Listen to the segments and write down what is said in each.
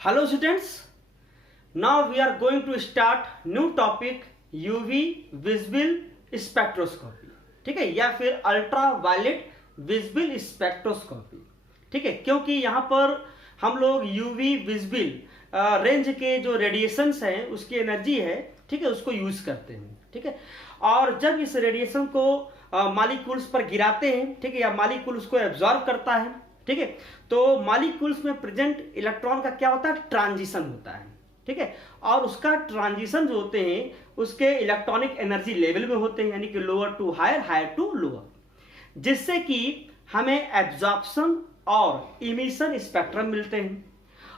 Hello students, now we are going to start new topic UV visible spectroscopy, ठीक है, या फिर ultra violet visible spectroscopy, ठीक है। क्योंकि यहाँ पर हम लोग यूवी विजिबल रेंज के जो रेडिएशंस हैं उसकी एनर्जी है, ठीक है, उसको यूज करते हैं, ठीक है। और जब इस रेडिएशन को मॉलिक्यूल्स पर गिराते हैं, ठीक है, या मॉलिक्यूल उसको एब्जॉर्ब करता है, ठीक है, तो मॉलिक्यूल्स में प्रेजेंट इलेक्ट्रॉन का क्या होता है, ट्रांजिशन होता है, ठीक है। और उसका ट्रांजिशन जो होते हैं उसके इलेक्ट्रॉनिक एनर्जी लेवल में होते हैं, यानी कि lower to higher, higher to lower, जिससे कि हमें एब्जॉर्प्शन और इमिशन स्पेक्ट्रम मिलते हैं।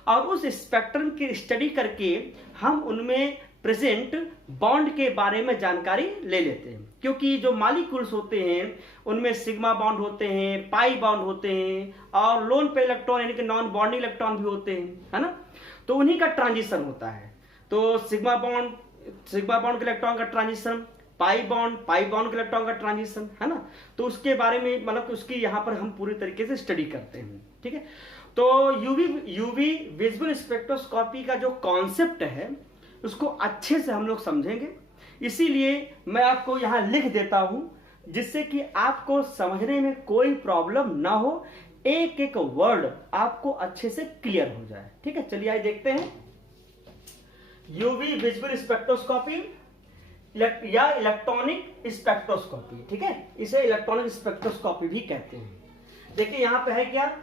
और उस स्पेक्ट्रम की स्टडी करके हम उनमें प्रेजेंट बॉन्ड के बारे में जानकारी ले लेते हैं, क्योंकि जो मॉलिक्यूल्स होते हैं उनमें सिग्मा बॉन्ड होते हैं, पाई बॉन्ड होते हैं, और लोन पे इलेक्ट्रॉन यानी कि नॉन बॉन्डिंग इलेक्ट्रॉन भी होते हैं, है ना। तो उन्हीं का ट्रांजिशन होता है। तो सिग्मा बॉन्ड के इलेक्ट्रॉन का ट्रांजिशन, पाई बॉन्ड के इलेक्ट्रॉन का ट्रांजिशन, है ना। तो उसके बारे में मतलब उसकी यहाँ पर हम पूरी तरीके से स्टडी करते हैं, ठीक है। तो यूवी विजिबल स्पेक्ट्रोस्कोपी का जो कॉन्सेप्ट है उसको अच्छे से हम लोग समझेंगे, इसीलिए मैं आपको यहाँ लिख देता हूं जिससे कि आपको समझने में कोई प्रॉब्लम ना हो, एक एक वर्ड आपको अच्छे से क्लियर हो जाए, ठीक है। चलिए आइए देखते हैं यूवी विजिबल स्पेक्ट्रोस्कोपी या इलेक्ट्रॉनिक स्पेक्ट्रोस्कोपी, ठीक है, इसे इलेक्ट्रॉनिक स्पेक्ट्रोस्कोपी भी कहते हैं। देखिए यहां पे है क्या,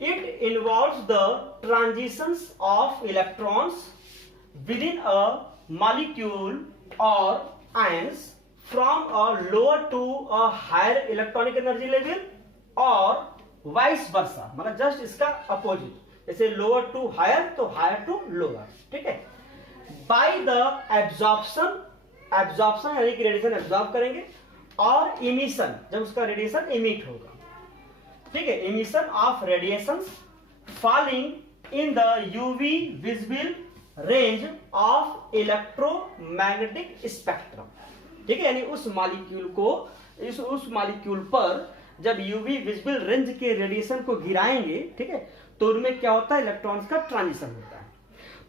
It involves the transitions of electrons within a molecule or ions from a lower to a higher electronic energy level और vice versa, मतलब जस्ट इसका अपोजिट, जैसे लोअर टू हायर तो हायर टू लोअर, ठीक है। बाय द एब्जॉर्प्शन यानी कि radiation absorb करेंगे, और इमिशन जब उसका रेडिएशन इमिट होगा, ठीक है, emission of radiations falling in the UV visible range of electromagnetic spectrum, ठीक है, यानी उस मॉलिक्यूल पर जब यूवी विजिबल रेंज के रेडिएशन को गिराएंगे, ठीक है, तो उनमें क्या होता है, इलेक्ट्रॉन्स का ट्रांजिशन होता है।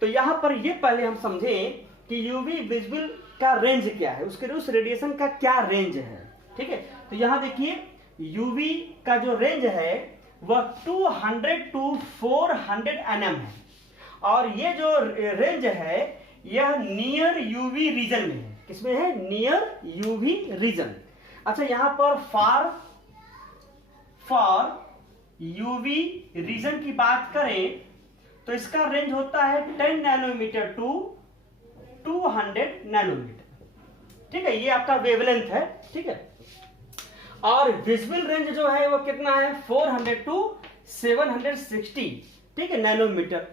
तो यहां पर ये पहले हम समझें कि यूवी विजिबल का रेंज क्या है, उसके उस रेडिएशन का क्या रेंज है, ठीक है। तो यहां देखिए यूवी का जो रेंज है वह 200 टू 400 nm है, और ये जो रेंज है यह नियर यूवी रीजन में है। किसमें है, नियर यूवी रीजन। अच्छा, यहां पर फॉर यूवी रीजन की बात करें तो इसका रेंज होता है 10 नैनोमीटर टू 200 नैनोमीटर, ठीक है, ये आपका वेवलेंथ है, ठीक है। और विजिबल रेंज जो है वो कितना है, 400 टू 760, ठीक है, नैनोमीटर।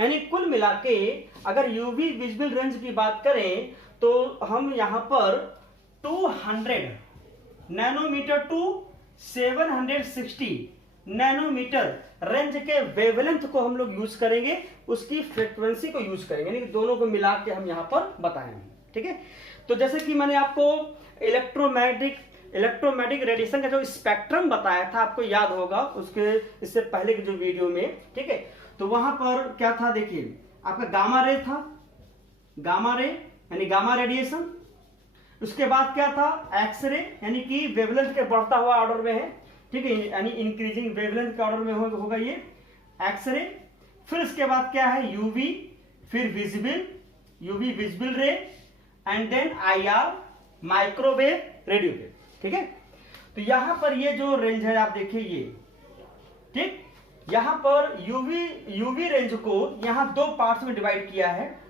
यानी कुल मिला के अगर यूवी विजिबल रेंज की बात करें तो हम यहां पर 200 नैनोमीटर टू 760 नैनोमीटर रेंज के वेवलेंथ को हम लोग यूज करेंगे, उसकी फ्रीक्वेंसी को यूज करेंगे, यानी कि दोनों को मिला के हम यहां पर बताएंगे, ठीक है। तो जैसे कि मैंने आपको इलेक्ट्रोमैग्नेटिक रेडिएशन का जो स्पेक्ट्रम बताया था, आपको याद होगा उसके इससे पहले के जो वीडियो में, ठीक है। तो वहां पर क्या था, देखिए आपका गामा रे था, गामा रे यानी गामा रेडिएशन। उसके बाद क्या था, एक्स रे, यानी कि वेवलेंथ के बढ़ता हुआ ऑर्डर में है, ठीक है, यानी इंक्रीजिंग वेवलेंथ के ऑर्डर में होगा ये एक्स रे। फिर उसके बाद क्या है, यूवी, फिर UV visible ray, and then IR, microwave, radio wave, ठीक है। तो यहां पर ये जो रेंज है आप देखिए ये, ठीक, यहां पर यूवी रेंज को यहां दो पार्ट्स में डिवाइड किया है।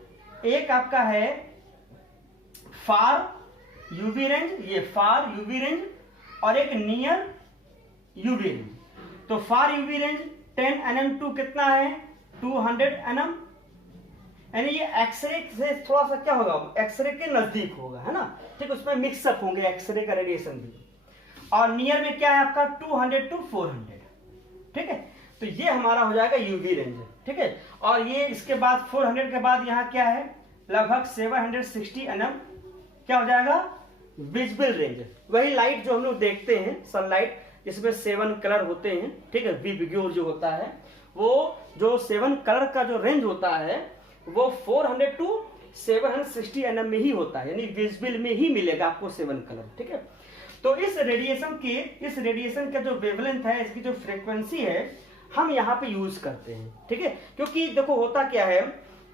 एक आपका है फार यूवी रेंज, ये फार यूवी रेंज, और एक नियर यूवी रेंज। तो फार यूवी रेंज 10 nm टू कितना है, 200 nm, यानी ये एक्सरे से थोड़ा सा क्या होगा, एक्सरे के नजदीक होगा, है ना, ठीक, उसमें मिक्सअप होंगे एक्सरे का रेडिएशन भी। और नियर में क्या है आपका 200 टू 400, ठीक है। तो ये हमारा हो जाएगा यूवी रेंज, ठीक है। और ये इसके बाद 400 के बाद यहाँ क्या है, लगभग 760 nm क्या हो जाएगा, विजिबल रेंज। वही लाइट जो हम लोग देखते हैं, सनलाइट, जिसमें 7 कलर होते हैं, ठीक है, विबग्योर जो होता है वो जो 7 कलर का जो रेंज होता है वो 400 टू 760 nm में ही होता है, यानी विजिबल में ही मिलेगा आपको 7 कलर। ठीक है, तो इस रेडिएशन का जो वेवलेंथ है, इसकी जो फ्रीक्वेंसी है, हम यहाँ पे यूज करते हैं। ठीक है, क्योंकि देखो होता क्या है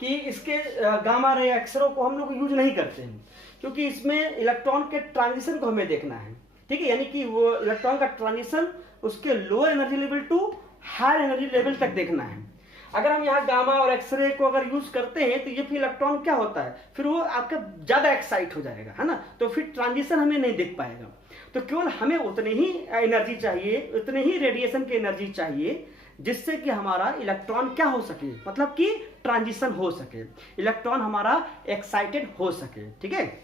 कि इसके गामा रे एक्सरे को हम लोग यूज नहीं करते हैं, क्योंकि इसमें इलेक्ट्रॉन के ट्रांजिशन को हमें देखना है। ठीक है, यानी कि वो इलेक्ट्रॉन का ट्रांजिशन उसके lower energy level to higher energy level तक देखना है। अगर हम यहाँ गामा और एक्सरे को अगर यूज करते हैं तो ये फिर इलेक्ट्रॉन क्या होता है, फिर वो आपका ज्यादा एक्साइट हो जाएगा, है ना, तो फिर ट्रांजिशन हमें नहीं देख पाएगा। तो केवल हमें उतनी ही एनर्जी चाहिए, उतने ही रेडिएशन की एनर्जी चाहिए जिससे कि हमारा इलेक्ट्रॉन क्या हो सके, मतलब कि ट्रांजिशन हो सके, इलेक्ट्रॉन हमारा एक्साइटेड हो सके। ठीक है,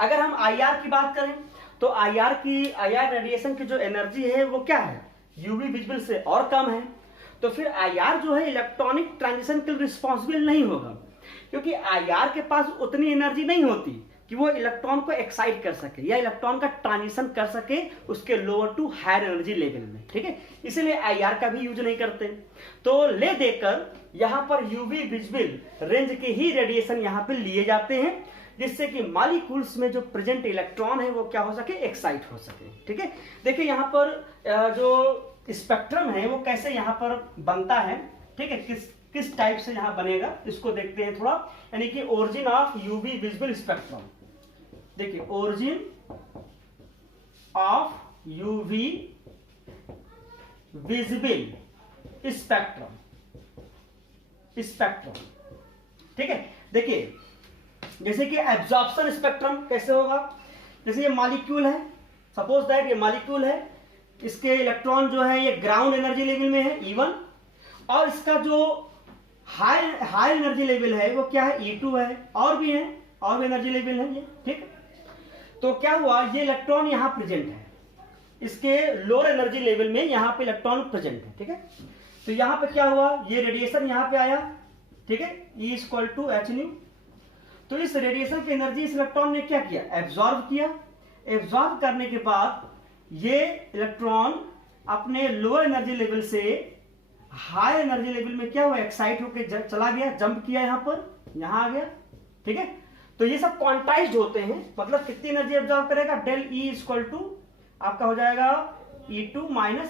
अगर हम आईआर की बात करें तो आईआर रेडिएशन की जो एनर्जी है वो क्या है, यूवी विजिबल से और कम है। तो फिर आईआर जो है इलेक्ट्रॉनिक ट्रांजिशन के लिए रिस्पॉन्सिबल नहीं होगा, क्योंकि आईआर के पास उतनी एनर्जी नहीं होती कि वो इलेक्ट्रॉन को एक्साइट कर सके या इलेक्ट्रॉन का ट्रांजिशन कर सके उसके lower to higher energy level में। ठीक है, इसीलिए आईआर का भी यूज नहीं करते। तो ले देकर यहाँ पर यूवी विजिबल रेंज के ही रेडिएशन यहाँ पे लिए जाते हैं, जिससे कि मॉलिक्यूल्स में जो प्रेजेंट इलेक्ट्रॉन है वो क्या हो सके, एक्साइट हो सके। ठीक है, देखिए यहाँ पर जो स्पेक्ट्रम है वो कैसे यहाँ पर बनता है। ठीक है, किस टाइप से यहाँ बनेगा इसको देखते हैं थोड़ा, यानी कि origin of UV visible spectrum. देखिए origin of UV visible spectrum. ठीक है, देखिए जैसे कि एब्जॉर्प्शन स्पेक्ट्रम कैसे होगा, जैसे ये मॉलिक्यूल है, सपोज दैट ये मॉलिक्यूल है, इसके इलेक्ट्रॉन जो है ये ग्राउंड एनर्जी लेवल में है E1, और इसका जो हाई एनर्जी लेवल है वो क्या है, E2 है, और भी एनर्जी लेवल है ये। ठीक, तो क्या हुआ, ये इलेक्ट्रॉन यहाँ प्रेजेंट है, इसके लोअर एनर्जी लेवल में यहाँ पे इलेक्ट्रॉन प्रेजेंट है। ठीक है, तो यहाँ पे क्या हुआ, ये रेडिएशन यहाँ पे आया। ठीक है, E = h न्यू। तो इस रेडिएशन की एनर्जी इस इलेक्ट्रॉन ने क्या किया, एब्जॉर्ब किया। एब्जॉर्ब करने के बाद ये इलेक्ट्रॉन अपने लोअर एनर्जी लेवल से हाई एनर्जी लेवल में क्या हुआ, एक्साइट होकर चला गया, जंप किया, यहाँ आ गया। ठीक है, तो ये सब क्वांटाइज्ड होते हैं, मतलब कितनी एनर्जी एब्जॉर्ब करेगा, डेल E = आपका हो जाएगा E2 - E1।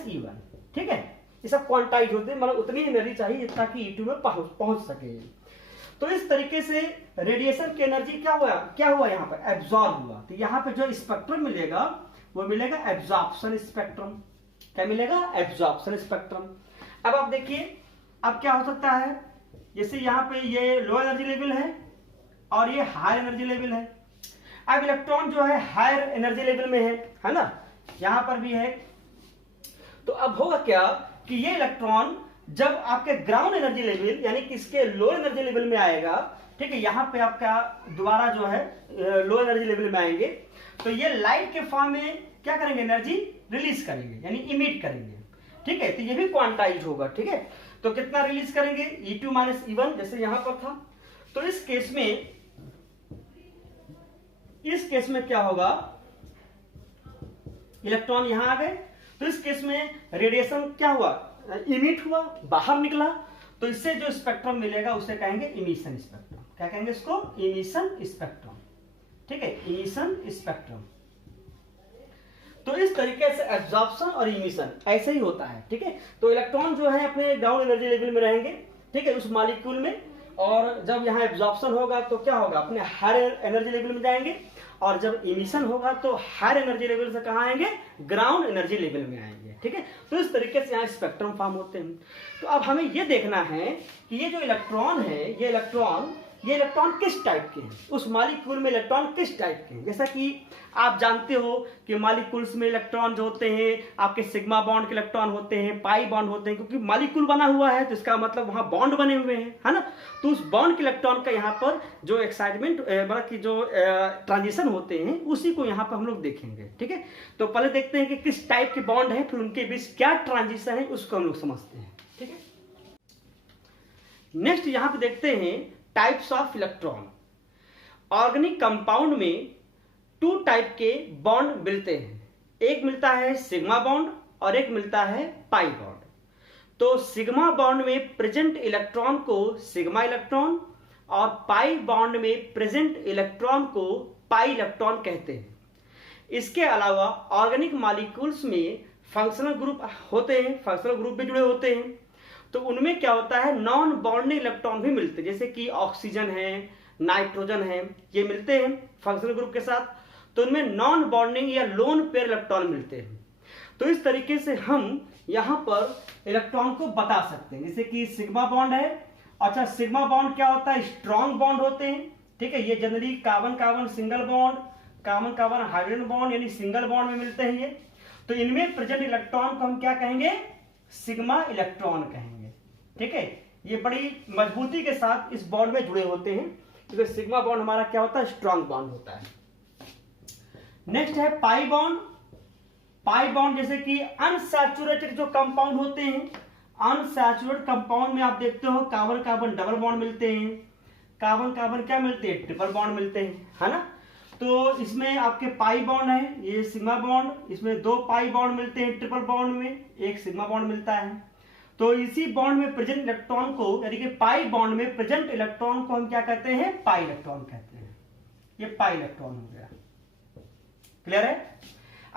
ठीक है, ये सब क्वांटाइज्ड होते हैं, मतलब उतनी एनर्जी चाहिए जितना कि E2 में पहुंच सके। तो इस तरीके से रेडिएशन की एनर्जी क्या हुआ यहाँ पर, एब्जॉर्ब हुआ। तो यहाँ पे जो स्पेक्ट्रम मिलेगा वो मिलेगा एब्जॉर्प्शन स्पेक्ट्रम। क्या मिलेगा, एब्जॉर्प्शन स्पेक्ट्रम। अब आप देखिए, अब क्या हो सकता है, जैसे यहाँ पे ये लो एनर्जी लेवल है और ये हाई एनर्जी लेवल है। अब इलेक्ट्रॉन जो है हायर एनर्जी लेवल में है ना, यहाँ पर भी है। तो अब होगा क्या कि ये इलेक्ट्रॉन जब आपके ग्राउंड एनर्जी लेवल यानी कि इसके लो एनर्जी लेवल में आएगा, ठीक है, यहाँ पे आपका दोबारा जो है लो एनर्जी लेवल में आएंगे, तो ये लाइट के फॉर्म में क्या करेंगे, एनर्जी रिलीज करेंगे, यानी इमिट करेंगे। ठीक है, तो ये भी क्वांटाइज होगा। ठीक है, तो कितना रिलीज करेंगे, E2 - E1 जैसे यहां पर था। तो इस केस में क्या होगा, इलेक्ट्रॉन यहां आ गए, तो इस केस में रेडिएशन क्या हुआ, इमिट हुआ, बाहर निकला, तो इससे जो स्पेक्ट्रम मिलेगा उसे कहेंगे इमिशन स्पेक्ट्रम। क्या कहेंगे इसको, इमिशन स्पेक्ट्रम। ठीक है, इमिशन स्पेक्ट्रम। तो इस तरीके से एब्जॉर्प्शन और इमिशन ऐसे ही होता है। ठीक है, तो इलेक्ट्रॉन जो है अपने ग्राउंड एनर्जी लेवल में रहेंगे, ठीक है, उस मॉलिक्यूल में, और जब यहाँ एब्जॉर्प्शन होगा तो क्या होगा, अपने हायर एनर्जी लेवल में जाएंगे, और जब इमिशन होगा तो हायर एनर्जी लेवल से कहाँ आएंगे, ग्राउंड एनर्जी लेवल में आएंगे। ठीक है, तो इस तरीके से यहाँ स्पेक्ट्रम फॉर्म होते हैं। तो अब हमें ये देखना है कि ये जो इलेक्ट्रॉन है, ये इलेक्ट्रॉन किस टाइप के हैं, उस मॉलिक्यूल में इलेक्ट्रॉन किस टाइप के हैं। जैसा कि आप जानते हो कि मॉलिक्यूल्स में इलेक्ट्रॉन जो होते हैं आपके सिग्मा बॉन्ड के इलेक्ट्रॉन होते हैं, पाई बॉन्ड होते हैं, क्योंकि मॉलिक्यूल बना हुआ है तो इसका मतलब वहां बॉन्ड बने हुए हैं, है ना। तो उस बॉन्ड के इलेक्ट्रॉन का यहाँ पर जो एक्साइटमेंट मतलब कि जो ट्रांजिशन होते हैं उसी को यहाँ पर हम लोग देखेंगे। ठीक है, तो पहले देखते हैं कि किस टाइप के बॉन्ड है, फिर उनके बीच क्या ट्रांजिशन है उसको हम लोग समझते हैं। ठीक है, नेक्स्ट यहाँ पे देखते हैं types of electron. Organic compound में 2 टाइप के बॉन्ड मिलते हैं, एक मिलता है सिग्मा बॉन्ड और एक मिलता है पाई बॉन्ड। तो सिग्मा बॉन्ड में प्रेजेंट इलेक्ट्रॉन को सिग्मा इलेक्ट्रॉन और पाई बॉन्ड में प्रेजेंट इलेक्ट्रॉन को पाई इलेक्ट्रॉन कहते हैं। इसके अलावा ऑर्गेनिक मॉलिक्यूल्स में फंक्शनल ग्रुप होते हैं, फंक्शनल ग्रुप भी जुड़े होते हैं, तो उनमें क्या होता है नॉन बॉन्डिंग इलेक्ट्रॉन भी मिलते हैं, जैसे कि ऑक्सीजन है, नाइट्रोजन है, ये मिलते हैं फंक्शनल ग्रुप के साथ, तो उनमें नॉन बॉन्डिंग या लोन पेयर इलेक्ट्रॉन मिलते हैं। तो इस तरीके से हम यहां पर इलेक्ट्रॉन को बता सकते हैं, जैसे कि सिग्मा बॉन्ड है। अच्छा, सिग्मा बॉन्ड क्या होता है, स्ट्रॉन्ग बॉन्ड होते हैं, ठीक है, ये generally carbon carbon single bond, carbon carbon hydrogen bond यानी सिंगल बॉन्ड में मिलते हैं ये। तो इनमें प्रेजेंट इलेक्ट्रॉन को हम क्या कहेंगे, सिग्मा इलेक्ट्रॉन कहेंगे, ठीक है। ये बड़ी मजबूती के साथ इस बॉन्ड में जुड़े होते हैं, क्योंकि सिग्मा बॉन्ड हमारा क्या होता है, स्ट्रॉन्ग बॉन्ड होता है। नेक्स्ट है पाई बॉन्ड। पाई बॉन्ड जैसे कि अनसैचुरेटेड जो कंपाउंड होते हैं, अनसैचुरेटेड कंपाउंड में आप देखते हो कार्बन कार्बन डबल बॉन्ड मिलते हैं, कार्बन कार्बन क्या मिलते हैं, ट्रिपल बॉन्ड मिलते हैं, है ना। तो इसमें आपके पाई बॉन्ड है, ये सिग्मा बॉन्ड, इसमें 2 पाई बॉन्ड मिलते हैं ट्रिपल बॉन्ड में, 1 सिग्मा बॉन्ड मिलता है। तो इसी बॉन्ड में प्रेजेंट इलेक्ट्रॉन को, यानी कि पाई बॉन्ड में प्रेजेंट इलेक्ट्रॉन को हम क्या कहते हैं, पाई इलेक्ट्रॉन कहते हैं। ये पाई इलेक्ट्रॉन हो गया, क्लियर है।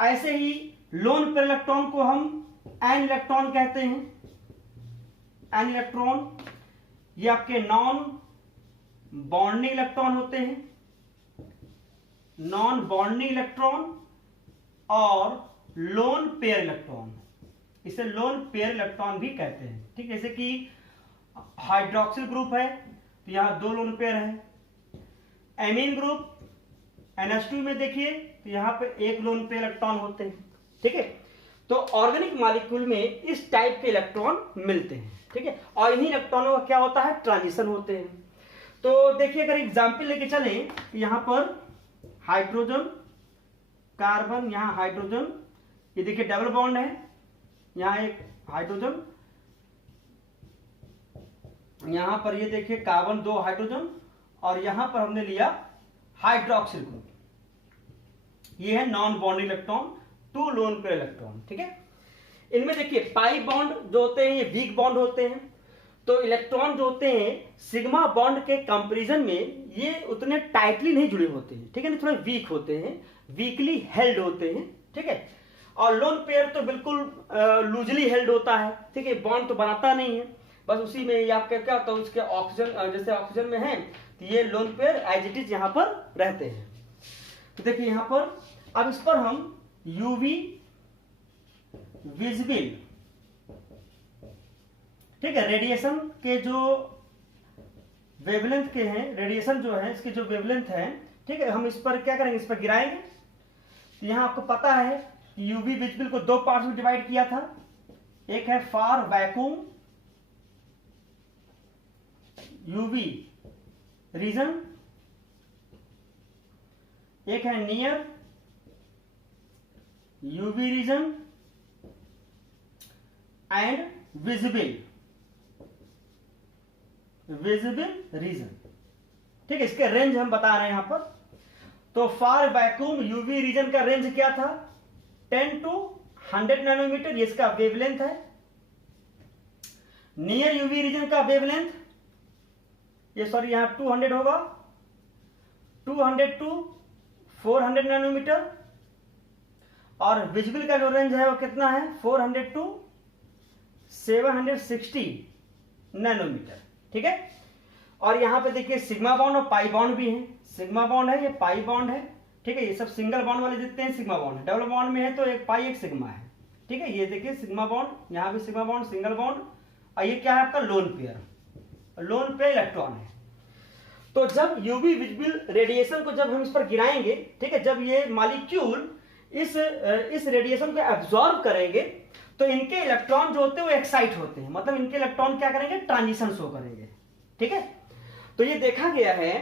ऐसे ही लोन पेयर इलेक्ट्रॉन को हम एन इलेक्ट्रॉन कहते हैं। एन इलेक्ट्रॉन ये आपके नॉन बॉन्डिंग इलेक्ट्रॉन होते हैं, नॉन बॉन्डिंग इलेक्ट्रॉन और लोन पेयर इलेक्ट्रॉन, इसे लोन पेयर इलेक्ट्रॉन भी कहते हैं, ठीक है। जैसे कि हाइड्रोक्सिल ग्रुप है तो यहां 2 लोन पेयर है। एमीन ग्रुप NH2 में देखिए तो यहां पे 1 लोन पेयर इलेक्ट्रॉन होते हैं, ठीक है। तो ऑर्गेनिक मॉलिक्यूल में इस टाइप के इलेक्ट्रॉन मिलते हैं, ठीक है। और इन्हीं इलेक्ट्रॉनों का क्या होता है, ट्रांजिशन होते हैं। तो देखिए अगर एग्जाम्पल लेके चले, यहां पर हाइड्रोजन कार्बन, यहां हाइड्रोजन, ये देखिए डबल बॉन्ड है, यहां एक हाइड्रोजन, यहां पर ये देखिए कार्बन 2 हाइड्रोजन, और यहां पर हमने लिया हाइड्रोक्सिल ग्रुप, ये है non bonding electron, 2 loan pair electron, ठीक है। इनमें देखिए पाई बॉन्ड जो होते हैं ये वीक बॉन्ड होते हैं, तो इलेक्ट्रॉन जो होते हैं सिग्मा बॉन्ड के कंपैरिजन में ये उतने टाइटली नहीं जुड़े होते हैं, ठीक है, थोड़े वीक होते हैं, वीकली हेल्ड होते हैं, ठीक है। और लोन पेयर तो बिल्कुल लूजली हेल्ड होता है, ठीक है, बॉन्ड तो बनाता नहीं है, बस उसी में ये आपका क्या होता है, उसके ऑक्सीजन, जैसे ऑक्सीजन में है तो ये lone pair as it is यहां पर रहते हैं। तो देखिए यहां पर अब इस पर हम यूवी विजिबल, ठीक है, रेडिएशन के जो वेवलेंथ के हैं, रेडिएशन जो है इसके जो वेवलेंथ है, ठीक है, हम इस पर क्या करेंगे, इस पर गिराएंगे। तो यहां आपको पता है कि यूवी विजिबल को 2 पार्ट्स में डिवाइड किया था, एक है फार वैक्यूम यूवी रीजन, एक है near UV region and visible region, ठीक है। इसके रेंज हम बता रहे हैं यहां पर। तो फार वैक्यूम यूवी रीजन का रेंज क्या था, 10 to 100 नैनोमीटर, ये इसका वेवलेंथ है। नियर यूवी रीजन का वेवलेंथ ये सॉरी यहां 200 होगा, 200 to 400 नैनोमीटर, और विजिबल का जो रेंज है वो कितना है, 400 to 760 नैनोमीटर, ठीक है। और यहां पे देखिए सिग्मा बॉन्ड और पाई बॉन्ड भी है, सिग्मा बॉन्ड है, ये पाई बॉन्ड है, ठीक है। ये सब सिंगल बॉन्ड वाले जितने हैं सिग्मा बॉन्ड है, डबल बॉन्ड में है तो एक पाई एक सिग्मा है, ठीक है। ये देखिए सिग्मा बॉन्ड, यहां भी सिग्मा बॉन्ड, सिंगल बॉन्ड, और ये क्या है आपका lone pair, loan pair electron है। तो जब यूवी विजिबल रेडिएशन को जब हम इस पर गिराएंगे, ठीक है, जब ये मॉलिक्यूल इस रेडिएशन को एब्जॉर्ब करेंगे तो इनके इलेक्ट्रॉन जो होते हैं वो एक्साइट होते हैं, मतलब इनके इलेक्ट्रॉन क्या करेंगे, ट्रांजिशन शो करेंगे, ठीक है। तो ये देखा गया है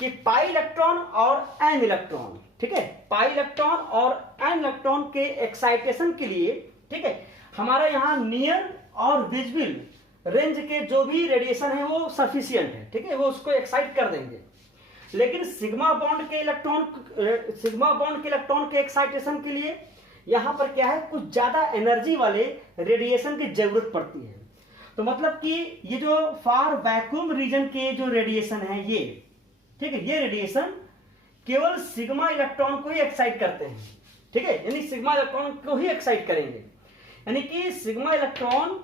कि पाई इलेक्ट्रॉन और एन इलेक्ट्रॉन, ठीक है, पाई इलेक्ट्रॉन और एन इलेक्ट्रॉन के एक्साइटेशन के लिए, ठीक है, हमारा यहां नियर और विजिबल रेंज के जो भी रेडिएशन है वो सफिशिएंट है, ठीक है, वो उसको एक्साइट कर देंगे। लेकिन सिग्मा बॉन्ड के इलेक्ट्रॉन के एक्साइटेशन के लिए यहां पर क्या है, कुछ ज्यादा एनर्जी वाले रेडिएशन की जरूरत पड़ती है। तो मतलब कि ये जो फार वैक्यूम रीजन के जो रेडिएशन है ये, ठीक है, ये रेडिएशन केवल सिग्मा इलेक्ट्रॉन को ही एक्साइट करते हैं, ठीक है, यानी सिग्मा इलेक्ट्रॉन को ही एक्साइट करेंगे, यानी कि sigma electron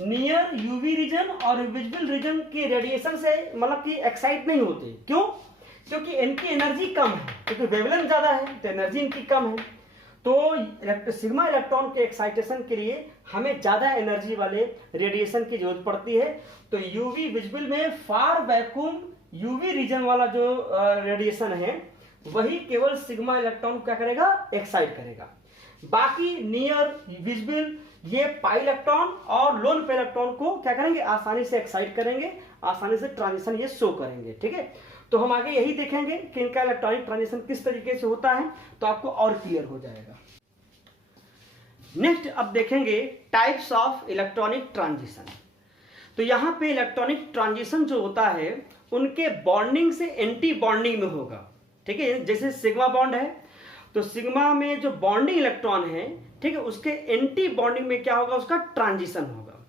near UV region और विजिबल रीजन के रेडिएशन से मतलब कि एक्साइट नहीं होते। क्यों? क्योंकि इनकी एनर्जी कम है, क्योंकि वेवलेंथ ज्यादा है तो एनर्जी इनकी कम है। तो सिग्मा इलेक्ट्रॉन के एक्साइटेशन के लिए हमें ज्यादा एनर्जी वाले रेडिएशन की जरूरत पड़ती है। तो यूवी विजिबल में फार वैक्यूम यूवी रीजन वाला जो रेडिएशन है वही केवल सिग्मा इलेक्ट्रॉन क्या करेगा, एक्साइट करेगा। बाकी नियर विजिबल ये पाई इलेक्ट्रॉन और लोन पे इलेक्ट्रॉन को क्या करेंगे, आसानी से एक्साइट करेंगे, आसानी से ट्रांजिशन ये शो करेंगे, ठीक है। तो हम आगे यही देखेंगे कि इनका इलेक्ट्रॉनिक ट्रांजिशन किस तरीके से होता है, तो आपको और क्लियर हो जाएगा। नेक्स्ट अब देखेंगे टाइप्स ऑफ इलेक्ट्रॉनिक ट्रांजिशन। तो यहां पे इलेक्ट्रॉनिक ट्रांजिशन जो होता है उनके बॉन्डिंग से एंटी बॉन्डिंग में होगा, ठीक है। जैसे सिग्मा बॉन्ड है तो सिग्मा में जो बॉन्डिंग इलेक्ट्रॉन है, ठीक है, उसके एंटी बॉन्डिंग में क्या होगा, उसका ट्रांजिशन होगा।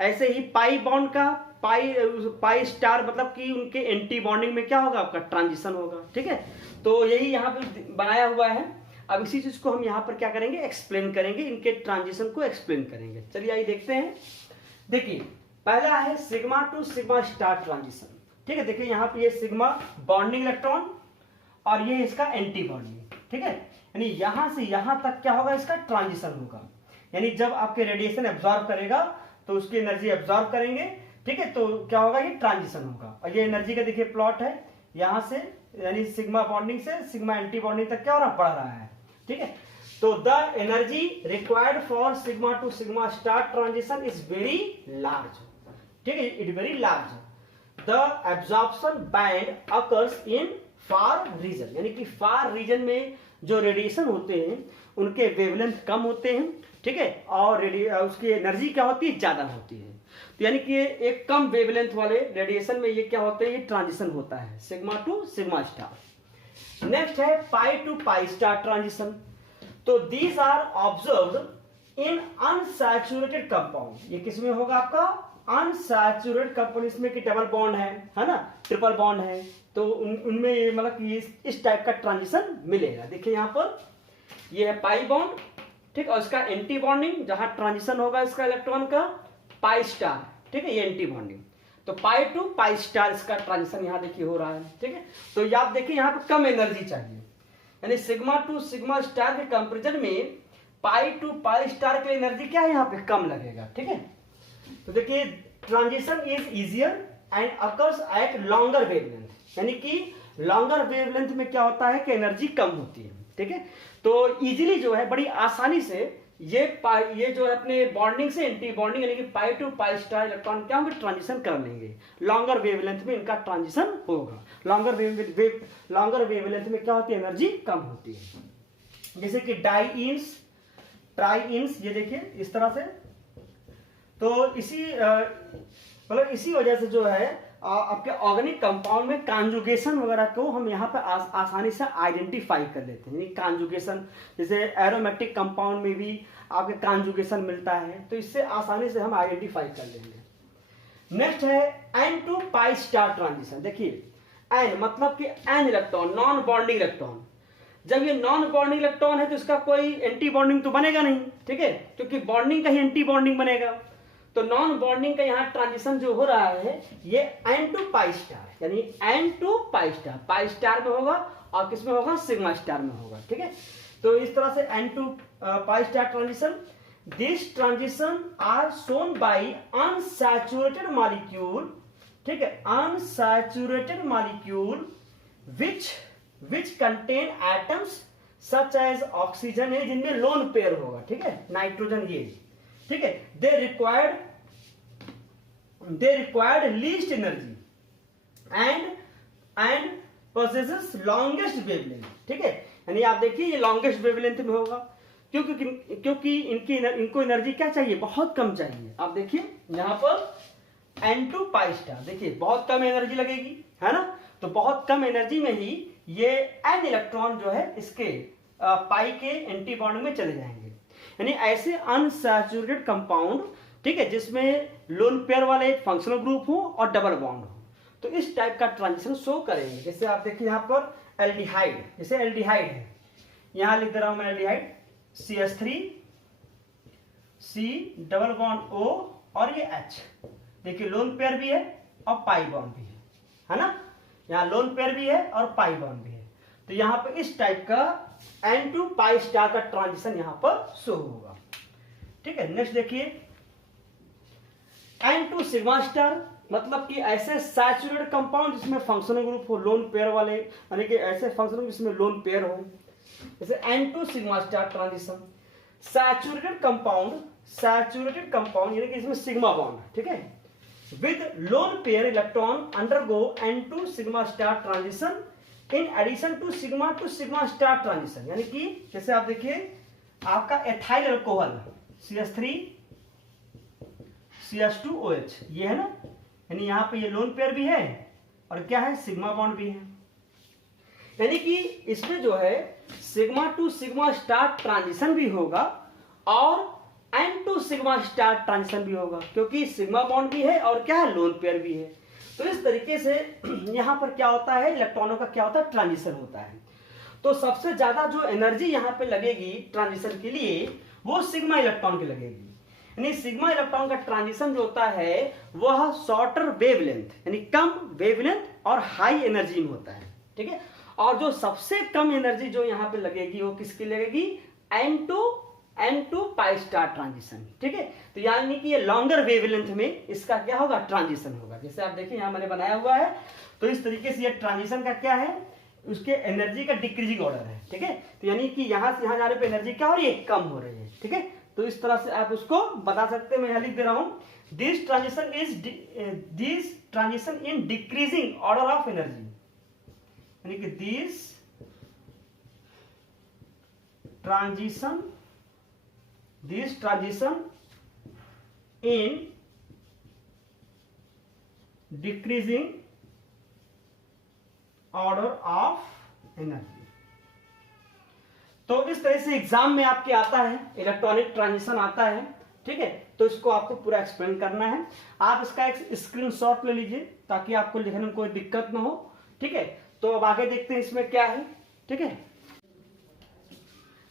ऐसे ही पाई बॉन्ड का पाई स्टार मतलब कि उनके एंटी बॉन्डिंग में क्या होगा, आपका ट्रांजिशन होगा, ठीक है। तो यही यहाँ पे बनाया हुआ है। अब इसी चीज को हम यहाँ पर क्या करेंगे, एक्सप्लेन करेंगे, इनके ट्रांजिशन को एक्सप्लेन करेंगे। चलिए आइए देखते हैं। देखिए पहला है sigma to sigma star transition, ठीक है। देखिए यहाँ पे ये सिग्मा बॉन्डिंग इलेक्ट्रॉन और ये इसका एंटी बॉन्डिंग, ठीक है, यानी यहां से यहां तक क्या होगा, इसका ट्रांजिशन होगा। यानी जब आपके रेडिएशन एब्जॉर्ब करेगा तो उसकी एनर्जी एब्जॉर्ब करेंगे, ठीक है, तो क्या होगा, ये ट्रांजिशन होगा। और ये एनर्जी का देखिए प्लॉट है, यहां से यानी सिग्मा बॉन्डिंग से सिग्मा एंटी बॉन्डिंग तक क्या हो रहा, बढ़ रहा है, ठीक है। तो the energy required for sigma to sigma star transition is very large, ठीक है, it very large. The absorption band occurs in far region, यानी कि फार रीजन में जो रेडिएशन होते हैं उनके वेवलेंथ कम होते हैं, ठीक है, और उसकी एनर्जी क्या होती है, ज्यादा होती है। तो यानी कि एक कम वेवलेंथ वाले रेडिएशन में ये क्या होते हैं, ये ट्रांजिशन होता है sigma to sigma star. Next है pi to pi star transition. तो these are observed in unsaturated compound. ये किसमें होगा, आपका अनसैचुरेटेड कंपाउंड, इसमें कि डबल बॉन्ड है ना, ट्रिपल बॉन्ड है, तो उनमें मतलब इस टाइप का ट्रांजिशन मिलेगा। देखिए यहाँ पर ये है पाई बॉन्ड, ठीक, और इसका एंटी बॉन्डिंग जहां ट्रांजिशन होगा इसका इलेक्ट्रॉन का पाई स्टार, ठीक है, ये एंटी बॉन्डिंग। तो पाई टू पाई स्टार इसका ट्रांजिशन यहाँ देखिए हो रहा है, ठीक है। तो ये आप देखिए यहाँ पे कम एनर्जी चाहिए, यानी सिग्मा टू सिग्मा स्टार के कंपेरिजन में पाई टू पाई स्टार की एनर्जी क्या है, यहाँ पे कम लगेगा, ठीक है। तो देखिए transition is easier and occurs at longer wavelength, यानी कि लॉन्गर वेवलेंथ में क्या होता है कि एनर्जी कम होती है, ठीक है। तो इजीली जो है बड़ी आसानी से ये जो है अपने बॉन्डिंग से एंटी बॉन्डिंग यानी कि पाई टू पाई स्टार इलेक्ट्रॉन क्या होंगे, ट्रांजिशन कर लेंगे। लॉन्गर वेवलेंथ में इनका ट्रांजिशन होगा। लॉन्गर वेवलेंथ में क्या होती है, एनर्जी कम होती है। जैसे कि डाइइंस, ट्राइइंस, ये देखिए इस तरह से। तो इसी वजह से जो है आपके ऑर्गेनिक कंपाउंड में कॉन्जुगेशन वगैरह को हम यहाँ पे आसानी से आइडेंटिफाई कर लेते हैं। कॉन्जुगेशन जैसे एरोमेटिक कंपाउंड में भी आपके कॉन्जुगेशन मिलता है, तो इससे आसानी से हम आइडेंटिफाई कर लेंगे। नेक्स्ट है N to pi star transition. देखिए एन मतलब कि N electron, non bonding electron. जब ये नॉन बॉन्डिंग इलेक्ट्रॉन है तो इसका कोई एंटी बॉन्डिंग तो बनेगा नहीं, ठीक है, क्योंकि बॉन्डिंग का ही एंटी बॉन्डिंग बनेगा। तो नॉन बॉन्डिंग का यहाँ ट्रांजिशन जो हो रहा है ये एन टू पाई स्टार, यानी एन टू पाई स्टार में होगा और किस में होगा, सिग्मा स्टार में होगा, ठीक है। तो इस तरह से N to pi star transition. This transition are shown by unsaturated molecule, ठीक है, unsaturated molecule which contain atoms such as oxygen है, जिनमें लोन पेयर होगा, ठीक है, नाइट्रोजन ये, ठीक है। They required least energy and possesses longest wavelength, ठीक है, यानी आप देखिए ये लॉन्गेस्ट वेवलेंथ में होगा क्योंकि इनको एनर्जी क्या चाहिए, बहुत कम चाहिए। आप देखिए यहां पर एन टू पाई स्टार, देखिए बहुत कम एनर्जी लगेगी, है ना। तो बहुत कम एनर्जी में ही ये एन इलेक्ट्रॉन जो है इसके पाई के एंटी बॉन्ड में चले जाएंगे। यानी ऐसे अनसैचुरेटेड कंपाउंड ठीक है, जिसमें लोन पेयर वाले फंक्शनल ग्रुप हो और डबल बॉन्ड हो, तो इस टाइप का ट्रांजिशन शो करेंगे। जैसे आप देखिए यहाँ पर एल्डिहाइड, जैसे एल्डिहाइड है, यहाँ लिख दे रहा हूं मैं aldehyde CH3 C double bond O और ये H, देखिए लोन पेयर भी है और पाई बॉन्ड भी है ना, यहाँ लोन पेयर भी है और पाई बॉन्ड भी है। तो यहाँ पर इस टाइप का N2 पाई स्टार का ट्रांजिशन यहाँ पर शो होगा। ठीक है, नेक्स्ट देखिए N2 सिग्मा स्टार, मतलब कि ऐसे सैचुरेटेड कंपाउंड जिसमें फंक्शनल ग्रुप हो लोन पेयर वाले, यानी कि ऐसे फंक्शनल जिसमें लोन पेयर हो, जैसे N2 sigma star transition. Saturated compound यानी कि इसमें सिग्मा बॉन्ड, ठीक है, with lone pair electron undergo N2 sigma star transition in addition to sigma star transition. यानी कि जैसे आप देखिए आपका एथाइल अल्कोहल CH3 CH2OH ये है ना, यानी यहाँ पे ये लोन पेयर भी है और क्या है सिग्मा बॉन्ड भी है, यानी कि इसमें जो है sigma to sigma star transition भी होगा और N2 सिग्मा स्टार ट्रांजिशन भी होगा, क्योंकि सिग्मा बॉन्ड भी है और क्या है लोन पेयर भी है। तो इस तरीके से यहाँ पर क्या होता है, इलेक्ट्रॉनों का क्या होता है, ट्रांजिशन होता है। तो सबसे ज्यादा जो एनर्जी यहाँ पे लगेगी ट्रांजिशन के लिए वो सिग्मा इलेक्ट्रॉन की लगेगी, यानी सिग्मा इलेक्ट्रॉन का ट्रांजिशन जो होता है वह शॉर्टर वेवलेंथ यानी कम वेवलेंथ और हाई एनर्जी में होता है। ठीक है, और जो सबसे कम एनर्जी जो यहाँ पे लगेगी वो किसकी लगेगी, N2 पाई स्टार ट्रांजिशन। ठीक है, तो यानी कि ये लॉन्गर वेवलेंथ में इसका क्या होगा, ट्रांजिशन होगा। जैसे आप देखिए यहाँ मैंने बनाया हुआ है, तो इस तरीके से ये ट्रांजिशन का क्या है, उसके एनर्जी का डिक्रीजिंग ऑर्डर है। ठीक है, तो यानी कि यहाँ से यहाँ जाने पे एनर्जी क्या हो रही है, कम हो रही है। ठीक है, तो इस तरह से आप उसको बता सकते हैं। मैं यहाँ लिख दे रहा हूं, this transition in decreasing order of energy, यानी कि this transition in decreasing order of energy. तो इस तरह से एग्जाम में आपके आता है, इलेक्ट्रॉनिक ट्रांजिशन आता है। ठीक है, तो इसको आपको पूरा एक्सप्लेन करना है। आप इसका एक स्क्रीनशॉट ले लीजिए ताकि आपको लिखने में कोई दिक्कत ना हो। ठीक है, तो अब आगे देखते हैं इसमें क्या है। ठीक है,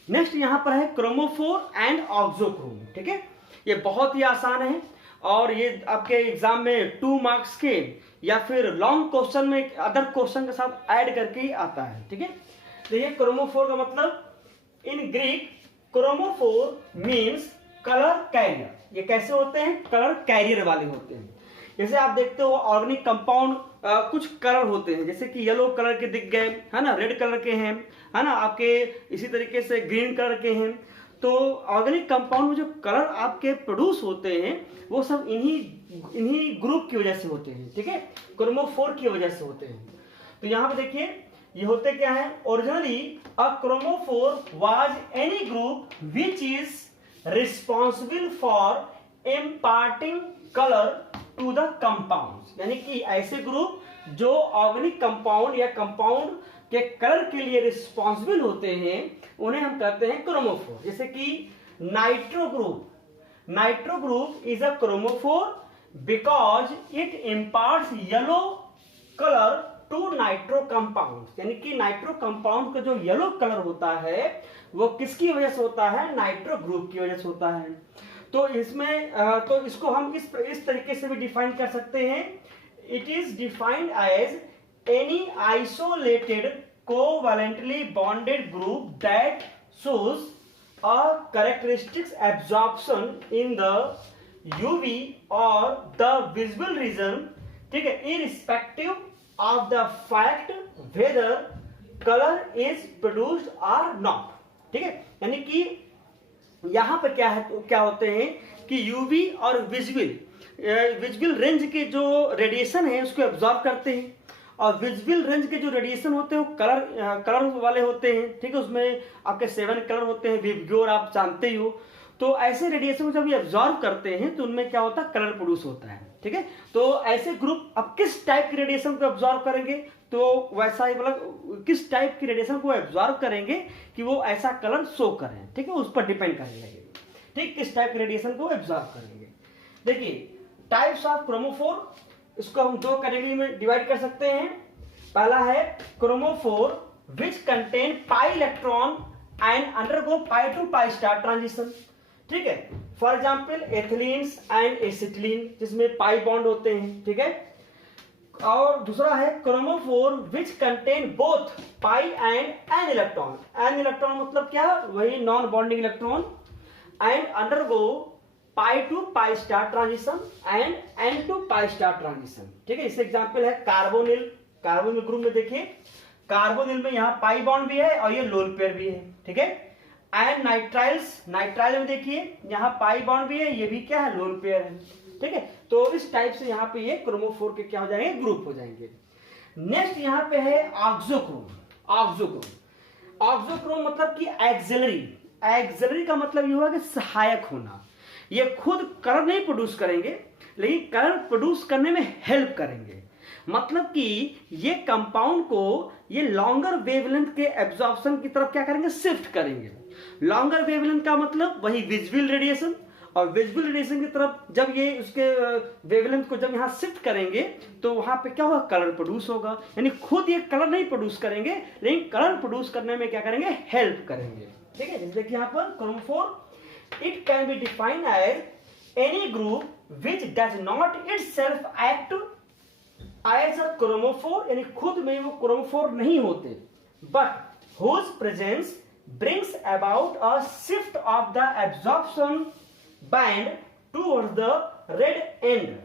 नेक्स्ट यहां पर है क्रोमोफोर एंड ऑक्सोक्रोम। ठीक है, ये बहुत ही आसान है और ये आपके एग्जाम में 2 मार्क्स के या फिर लॉन्ग क्वेश्चन में अदर क्वेश्चन के साथ ऐड करके ही आता है। ठीक है, तो ये क्रोमोफोर का मतलब in Greek chromophore means colour carrier. ये कैसे होते हैं, कलर कैरियर वाले होते हैं। जैसे आप देखते हो ऑर्गेनिक कंपाउंड कुछ कलर होते हैं, जैसे कि येलो कलर के दिख गए है ना, रेड कलर के हैं है ना, आपके इसी तरीके से ग्रीन कलर के हैं। तो ऑर्गेनिक कंपाउंड में जो कलर आपके प्रोड्यूस होते हैं वो सब इन्हीं ग्रुप की वजह से होते हैं। ठीक है, क्रोमोफोर की वजह से होते हैं। तो यहाँ पे देखिए ये होते क्या है, originally a chromophore was any group which is responsible for imparting colour to the compound, यानी कि ऐसे ग्रुप जो ऑर्गेनिक कंपाउंड या कंपाउंड के कलर के लिए रिस्पॉन्सिबल होते हैं उन्हें हम कहते हैं क्रोमोफोर। जैसे कि nitro group is a chromophore because it imparts yellow colour to nitro compound, यानी कि नाइट्रो कंपाउंड का जो येलो कलर होता है वो किसकी वजह से होता है, नाइट्रो ग्रुप की वजह से होता है। तो इसमें तो इसको हम इस तरीके से भी डिफाइन कर सकते हैं। It is defined as any isolated covalently bonded group that shows a characteristics absorption in the UV or the visible region, ठीक है, irrespective of the fact whether color is produced or not। ठीक है, यानी कि यहां पर क्या होते हैं कि यूवी और विजिबल रेंज के जो रेडिएशन है उसको एब्जॉर्ब करते हैं, और विजिबल रेंज के जो रेडिएशन होते हैं वो कलर वाले होते हैं। ठीक है, उसमें आपके 7 कलर होते हैं, विबग्योर आप जानते ही हो। तो ऐसे रेडिएशन को जब ये एब्जॉर्ब करते हैं तो उनमें क्या होता है, कलर प्रोड्यूस होता है। ठीक है, तो ऐसे ग्रुप अब किस टाइप के रेडिएशन को एब्जॉर्ब करेंगे, तो वैसा ही मतलब किस टाइप की रेडिएशन को एब्जॉर्ब करेंगे कि वो ऐसा कलर शो करें। ठीक है, उस पर डिपेंड करेंगे, ठीक, किस टाइप के रेडिएशन को एब्जॉर्ब करेंगे। देखिए टाइप्स ऑफ क्रोमोफोर, इसको हम दो कैटेगरी में डिवाइड कर सकते हैं। पहला है chromophore which contain pi electron and undergo pi to pi star transition, ठीक है। For example ethylenes and acetylene, जिसमें पाई बॉन्ड होते हैं, ठीक है। और दूसरा है chromophore which contain both pi and N electron. N electron मतलब क्या, वही non bonding electron, and undergo pi to pi star transition and N to pi star transition, ठीक है। इस एग्जांपल है कार्बोनिल। कार्बोनिल ग्रुप में देखिए कार्बोनिल में यहाँ पाई बॉन्ड भी है और ये लोन पेयर भी है, ठीक है। एंड नाइट्राइल्स, नाइट्राइल में देखिए यहाँ पाई बॉन्ड भी है, ये भी क्या है, लोन पेयर है, ठीक है। तो इस टाइप से यहाँ पे ये क्रोमोफोर के क्या हो जाएंगे, ग्रुप हो जाएंगे। नेक्स्ट यहाँ पे है ऑक्सोक्रोम। ऑक्सोक्रोम, ऑक्सोक्रोम मतलब कि एक्सिलरी। एक्सिलरी का मतलब ये हुआ कि सहायक होना। ये खुद कलर नहीं प्रोड्यूस करेंगे लेकिन कलर प्रोड्यूस करने में हेल्प करेंगे। मतलब कि ये कंपाउंड को ये लॉन्गर वेवलेंथ के एब्जॉर्प्शन की तरफ क्या करेंगे, शिफ्ट करेंगे। लॉन्गर वेवलेंथ का मतलब वही विजिबल रेडिएशन, और विजिबल रेडिएशन की तरफ जब ये उसके वेवलेंथ को जब यहाँ शिफ्ट करेंगे तो वहां पे क्या होगा, कलर प्रोड्यूस होगा। यानी खुद ये कलर नहीं प्रोड्यूस करेंगे लेकिन कलर प्रोड्यूस करने में क्या करेंगे, हेल्प करेंगे, ठीक है। जैसे कि यहाँ पर chromophore it can be defined as any group which does not itself act as a chromophore, यानी खुद में वो क्रोमोफोर नहीं होते, but whose presence brings about a shift of the absorption band towards the red end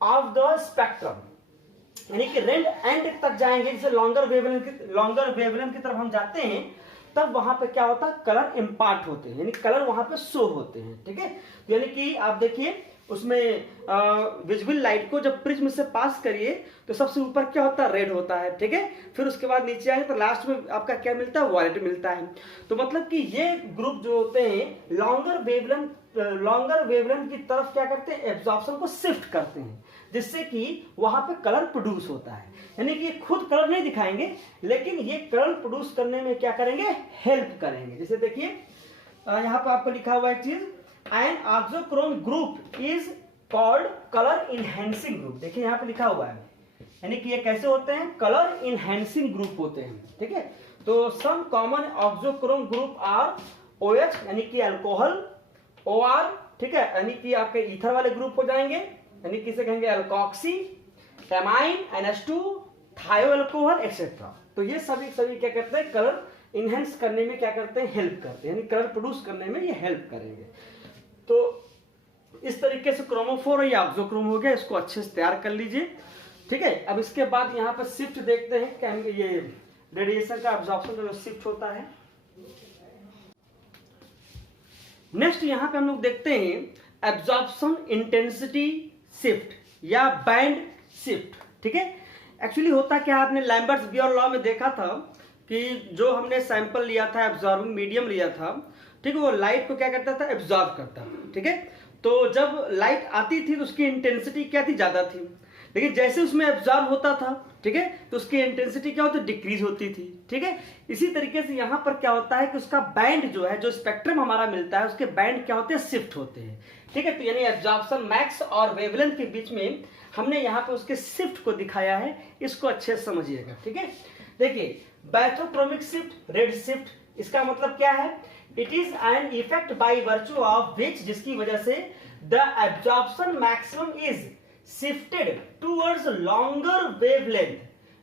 of the spectrum, यानी कि red and तक जाएंगे। जैसे लॉन्गर वेवलेंथ की तरफ हम जाते हैं तब वहां पे क्या होता है, कलर इम्पार्ट होते हैं, यानी कलर वहां पे शो होते हैं, ठीक है। तो यानी कि आप देखिए उसमें विजिबल लाइट को जब प्रिज्म से पास करिए तो सबसे ऊपर क्या होता है, रेड होता है, ठीक है। फिर उसके बाद नीचे आए तो लास्ट में आपका क्या मिलता है, वायलेट मिलता है। तो मतलब कि ये ग्रुप जो होते हैं लॉन्गर वेवलेंथ की तरफ क्या करते हैं, एब्जॉर्प्शन को शिफ्ट करते हैं, जिससे कि वहां पे कलर प्रोड्यूस होता है। यानी कि ये खुद कलर नहीं दिखाएंगे लेकिन ये कलर प्रोड्यूस करने में क्या करेंगे, हेल्प करेंगे। जैसे देखिए यहाँ पे आपको लिखा हुआ एक चीज, an auxochrome group is called colour enhancing group. देखिए यहाँ पे लिखा हुआ है, यानी कि ये कैसे होते हैं, कलर इनहेंसिंग ग्रुप होते हैं, ठीक है। तो some common auxochrome group are OH यानी कि अल्कोहल, OR, ठीक है, यानी कि आपके ईथर वाले ग्रुप हो जाएंगे, यानी कि इसे कहेंगे अल्कोक्सी, एमाइन, NH2, थायो अल्कोहल एक्सेट्रा। तो ये सभी क्या करते हैं, कलर इनहेंस करने में क्या करते हैं, हेल्प करते हैं, यानी कलर प्रोड्यूस करने में ये हेल्प करेंगे। तो इस तरीके से क्रोमोफोर या ऑक्सोक्रोम हो गया, इसको अच्छे से तैयार कर लीजिए, ठीक है। अब इसके बाद यहाँ पर शिफ्ट देखते हैं, क्या ये रेडिएशन का एब्जॉर्प्शन का शिफ्ट होता है। नेक्स्ट यहाँ पे हम लोग देखते हैं एब्जॉर्प्शन इंटेंसिटी शिफ्ट या बैंड शिफ्ट, ठीक है। एक्चुअली होता क्या, आपने लैम्बर्ट्स बियर लॉ में देखा था कि जो हमने सैंपल लिया था, एब्जॉर्बिंग मीडियम लिया था, ठीक है, वो लाइट को क्या करता था, एब्जॉर्ब करता, ठीक है। तो जब लाइट आती थी तो उसकी इंटेंसिटी क्या थी, ज्यादा थी, लेकिन जैसे उसमें एब्जॉर्ब होता था, ठीक है, तो उसकी इंटेंसिटी क्या होती, डिक्रीज होती थी, ठीक है। इसी तरीके से यहाँ पर क्या होता है कि उसका बैंड जो है, जो स्पेक्ट्रम हमारा मिलता है, उसके बैंड क्या होते हैं, शिफ्ट होते हैं, ठीक है। तो यानी एब्जॉर्प्शन मैक्स और वेवलेंथ के बीच में हमने यहाँ पे उसके शिफ्ट को दिखाया है, इसको अच्छे से समझिएगा, ठीक है। देखिए बैथोक्रोमिक शिफ्ट, रेड शिफ्ट, इसका मतलब क्या है, it is an effect by virtue of which, जिसकी वजह से the absorption maximum is shifted towards longer wavelength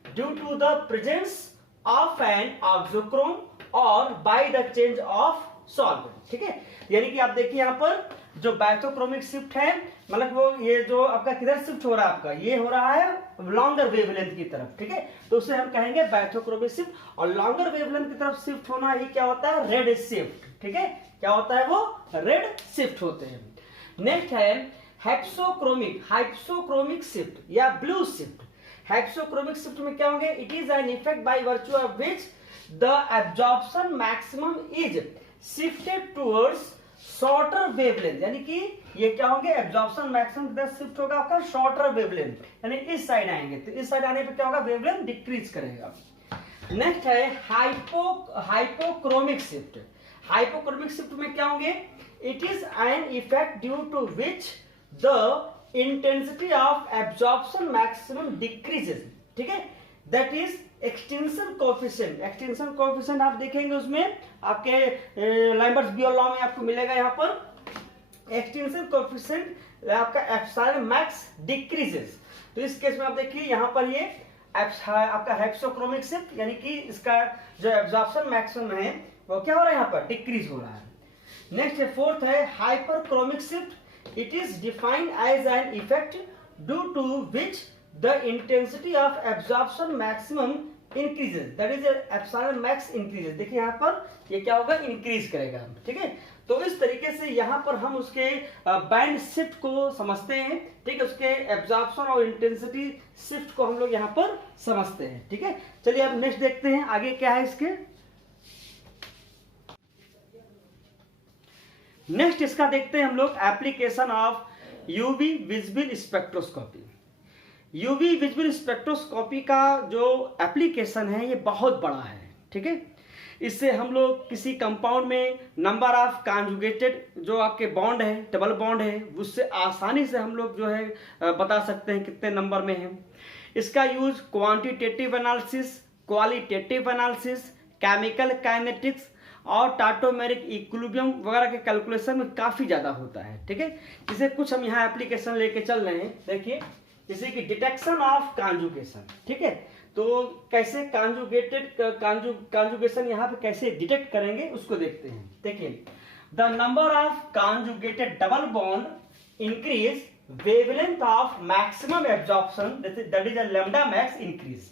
due to the presence of an auxochrome और by the change of solvent, ठीक है। यानी कि आप देखिए यहाँ पर जो बैथोक्रोमिक शिफ्ट है, मतलब वो ये जो आपका किधर शिफ्ट हो रहा है, आपका ये हो रहा है लॉन्गर वेवलेंथ की तरफ, ठीक है। तो उसे हम कहेंगे बैथोक्रोमिक शिफ्ट, और लॉन्गर वेवलेंथ की तरफ शिफ्ट होना ही क्या होता है, रेड शिफ्ट, ठीक है। क्या होता है, वो रेड शिफ्ट होते हैं। नेक्स्ट है हाइप्सोक्रोमिक शिफ्ट या ब्लू शिफ्ट। हाइप्सोक्रोमिक शिफ्ट में क्या होंगे, it is an effect by virtue of which the absorption maximum is shifted towards shorter wavelength, यानी कि ये क्या होंगे, एब्जॉर्प्शन मैक्सिमम की तरफ शिफ्ट होगा आपका शॉर्टर वेवलेंथ, यानी इस साइड आएंगे, तो इस साइड आने पे क्या होगा, वेवलेंथ डिक्रीज करेगा। नेक्स्ट है हाइपोक्रोमिक शिफ्ट। हाइपोक्रोमिक शिफ्ट में क्या होंगे, it is an effect due to which the intensity of absorption maximum decreases, ठीक है, that is extension coefficient. Extension coefficient आप देखेंगे उसमें आपके लाइबर्स बियर लॉ में आपको मिलेगा यहाँ पर एक्सटेंशन कोएफिशिएंट आपका एप्सिलॉन मैक्स डिक्रीजेस। तो इस केस में आप देखिए यहाँ पर ये आपका हाइप्सोक्रोमिक शिफ्ट यानी कि इसका जो एब्जॉर्प्शन मैक्सिमम है वो क्या हो रहा है यहाँ पर डिक्रीज हो रहा है। नेक्स्ट है फोर्थ है hyperchromic shift. It is defined as an effect due to which the intensity of absorption maximum increases, that is epsilon max increases. देखिए यहाँ पर ये क्या होगा इंक्रीज करेगा, ठीक है। तो इस तरीके से यहाँ पर हम उसके बैंड शिफ्ट को समझते हैं, ठीक है, उसके एब्जॉर्प्शन और इंटेंसिटी शिफ्ट को हम लोग यहाँ पर समझते हैं, ठीक है। चलिए अब नेक्स्ट देखते हैं आगे क्या है इसके। नेक्स्ट इसका देखते हैं हम लोग application of UV visible spectroscopy. UV visible spectroscopy का जो एप्लीकेशन है ये बहुत बड़ा है, ठीक है। इससे हम लोग किसी कंपाउंड में नंबर ऑफ कॉन्जुगेटेड जो आपके बॉन्ड है, डबल बॉन्ड है, उससे आसानी से हम लोग जो है बता सकते हैं कितने नंबर में है। इसका use quantitative analysis, qualitative analysis, chemical kinetics और टाटोमेरिक इक्विलिब्रियम वगैरह के कैलकुलेशन में काफ़ी ज़्यादा होता है, ठीक है। जैसे कुछ हम यहाँ एप्लीकेशन लेके चल रहे हैं, देखिए जैसे कि डिटेक्शन ऑफ कॉन्जुगेशन, ठीक है। तो कैसे कॉन्जुगेटेड कॉन्जुगेशन यहाँ पे कैसे डिटेक्ट करेंगे उसको देखते हैं। देखिए the number of conjugated double bond increase wavelength of maximum absorption, that is a lambda max increase.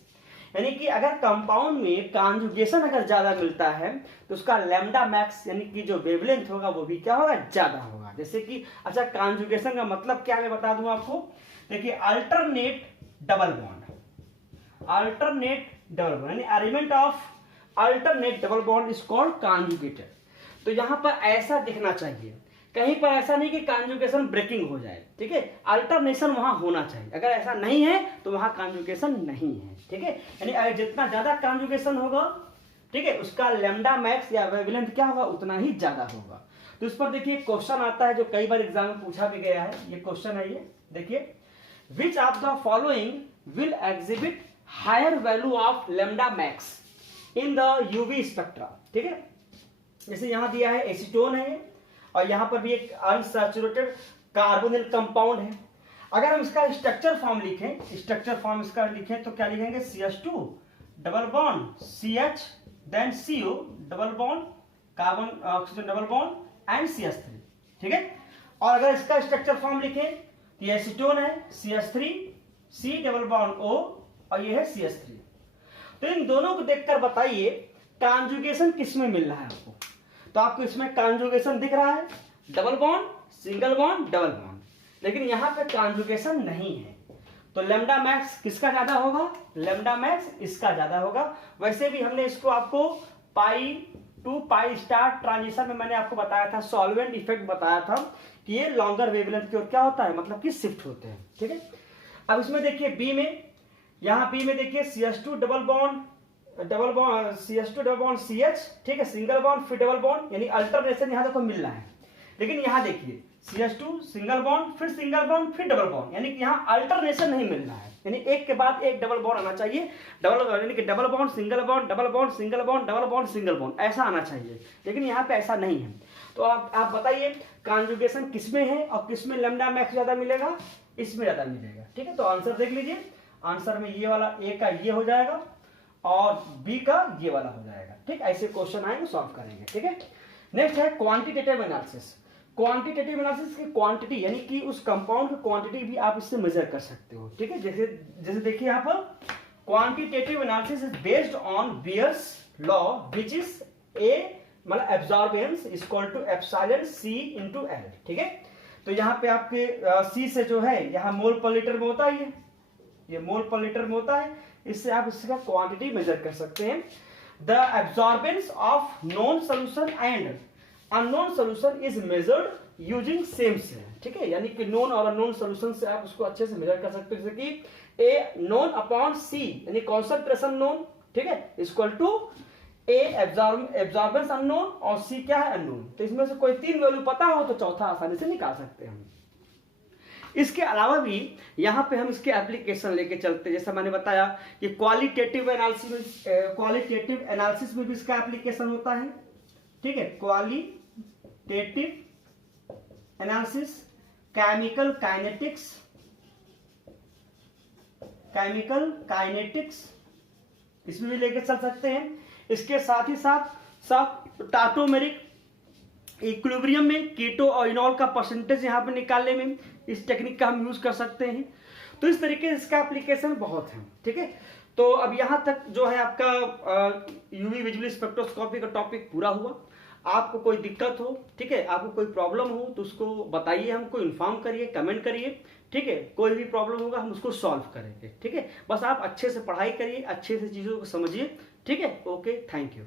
यानी कि अगर कंपाउंड में कॉन्जुगेशन अगर ज्यादा मिलता है तो उसका लैम्डा मैक्स यानी कि जो वेवलेंथ होगा वो भी क्या होगा ज्यादा होगा। जैसे कि अच्छा कॉन्जुगेशन का मतलब क्या मैं बता दूं आपको। देखिए alternate double bond, alternate double bond यानी element of alternate double bond is called conjugated. तो यहां पर ऐसा दिखना चाहिए, कहीं पर ऐसा नहीं कि कॉन्जुगेशन ब्रेकिंग हो जाए, ठीक है। अल्टरनेशन वहां होना चाहिए, अगर ऐसा नहीं है तो वहां कॉन्जुगेशन नहीं है, ठीक है। यानी जितना ज्यादा कॉन्जुगेशन होगा, ठीक है, उसका लैम्डा मैक्स या वेवलेंथ क्या होगा उतना ही ज्यादा होगा। तो इस पर देखिए क्वेश्चन आता है जो कई बार एग्जाम में पूछा भी गया है। ये क्वेश्चन है, ये देखिए which of the following will exhibit higher value of lambda max in the UV spectra, ठीक है। जैसे यहां दिया है एसीटोन है और यहां पर भी एक अनसैचुरेटेड कार्बोनिल कंपाउंड है। अगर हम इसका स्ट्रक्चर फॉर्म लिखें, स्ट्रक्चर फॉर्म इसका लिखें तो क्या लिखेंगे CH2 double bond CH then CO double bond carbon oxygen double bond and CH3, ठीक है। और अगर इसका स्ट्रक्चर फॉर्म लिखें तो ये एसीटोन है CH3 C double bond O और ये है CH3। तो इन दोनों को देखकर बताइए कॉन्जुगेशन किसमें मिल रहा है आपको। तो आपको इसमें कॉन्जुगेशन दिख रहा है double bond single bond double bond, लेकिन यहां पे कॉन्जुगेशन नहीं है। तो लैम्डा मैक्स किसका ज्यादा होगा, लैम्डा मैक्स इसका ज्यादा होगा। वैसे भी हमने इसको आपको पाई टू पाई स्टार ट्रांजिशन में मैंने आपको बताया था, सॉल्वेंट इफेक्ट बताया था कि ये लॉन्गर वेवलेंथ की ओर क्या होता है मतलब कि शिफ्ट होते हैं, ठीक है। अब इसमें देखिए बी में, यहाँ बी में देखिए CH2 double bond CH2 double bond CH, ठीक है, सिंगल बॉन्ड फिर डबल बॉन्ड यानी अल्टरनेशन यहाँ देखो मिल रहा है। लेकिन यहाँ देखिए CH2 सिंगल बॉन्ड फिर सिंगल बॉन्ड फिर डबल बॉन्ड यानी कि यहाँ अल्टरनेशन नहीं मिल रहा है, यानी एक के बाद एक डबल बॉन्ड आना चाहिए। डबल यानी कि double bond single bond double bond single bond double bond single bond ऐसा आना चाहिए, लेकिन यहाँ पे ऐसा नहीं है। तो आप बताइए कॉन्जुगेशन किसमें है और किसमें लैम्डा मैक्स ज्यादा मिलेगा, इसमें ज्यादा मिलेगा, ठीक है। तो आंसर देख लीजिए, आंसर में ये वाला ए का ये हो जाएगा और बी का ये वाला हो जाएगा, ठीक। ऐसे क्वेश्चन आएंगे सॉल्व करेंगे, ठीक है। नेक्स्ट है क्वांटिटेटिव एनालिसिस। क्वांटिटेटिव एनालिसिस की क्वांटिटी यानी कि उस कंपाउंड की क्वांटिटी भी आप इससे मेजर कर सकते हो, ठीक है। जैसे देखिए यहाँ पर quantitative analysis is based on Beer's law which is a मतलब absorbance is equal to epsilon C into L, ठीक है। तो यहाँ पे आपके C से जो है यहाँ मोल पर लीटर में होता है, ये मोल पर लीटर में होता है, इससे आप इसका क्वांटिटी मेजर कर सकते हैं। The absorbance of non solution and unknown solution is measured using same से, ठीक है। यानी कि नोन और अननोन सोल्यूशन से आप उसको अच्छे से मेजर कर सकते हैं। जैसे कि ए नोन अपॉन C यानी कॉन्सेंट्रेशन नोन, ठीक है, equal to A absorbance unknown और C क्या है अननोन। तो इसमें से कोई तीन वैल्यू पता हो तो चौथा आसानी से निकाल सकते हैं हम। इसके अलावा भी यहाँ पे हम इसके एप्लीकेशन लेके चलते हैं। जैसे मैंने बताया कि क्वालिटेटिव एनालिसिस में भी इसका एप्लीकेशन होता है, ठीक है। क्वालिटेटिव एनालिसिस, केमिकल काइनेटिक्स इसमें भी लेके चल सकते हैं। इसके साथ ही साथ टाटोमेरिक इक्विलिब्रियम में कीटो और इनॉल का परसेंटेज यहाँ पे निकालने में इस टेक्निक का हम यूज कर सकते हैं। तो इस तरीके से इसका एप्लीकेशन बहुत है, ठीक है। तो अब यहाँ तक जो है आपका यूवी विजुअल स्पेक्ट्रोस्कोपी का टॉपिक पूरा हुआ। आपको कोई दिक्कत हो, ठीक है, आपको कोई प्रॉब्लम हो तो उसको बताइए, हमको इन्फॉर्म करिए, कमेंट करिए, ठीक है। कोई भी प्रॉब्लम होगा हम उसको सॉल्व करेंगे, ठीक है। बस आप अच्छे से पढ़ाई करिए, अच्छे से चीज़ों को समझिए, ठीक है। Okay, thank you.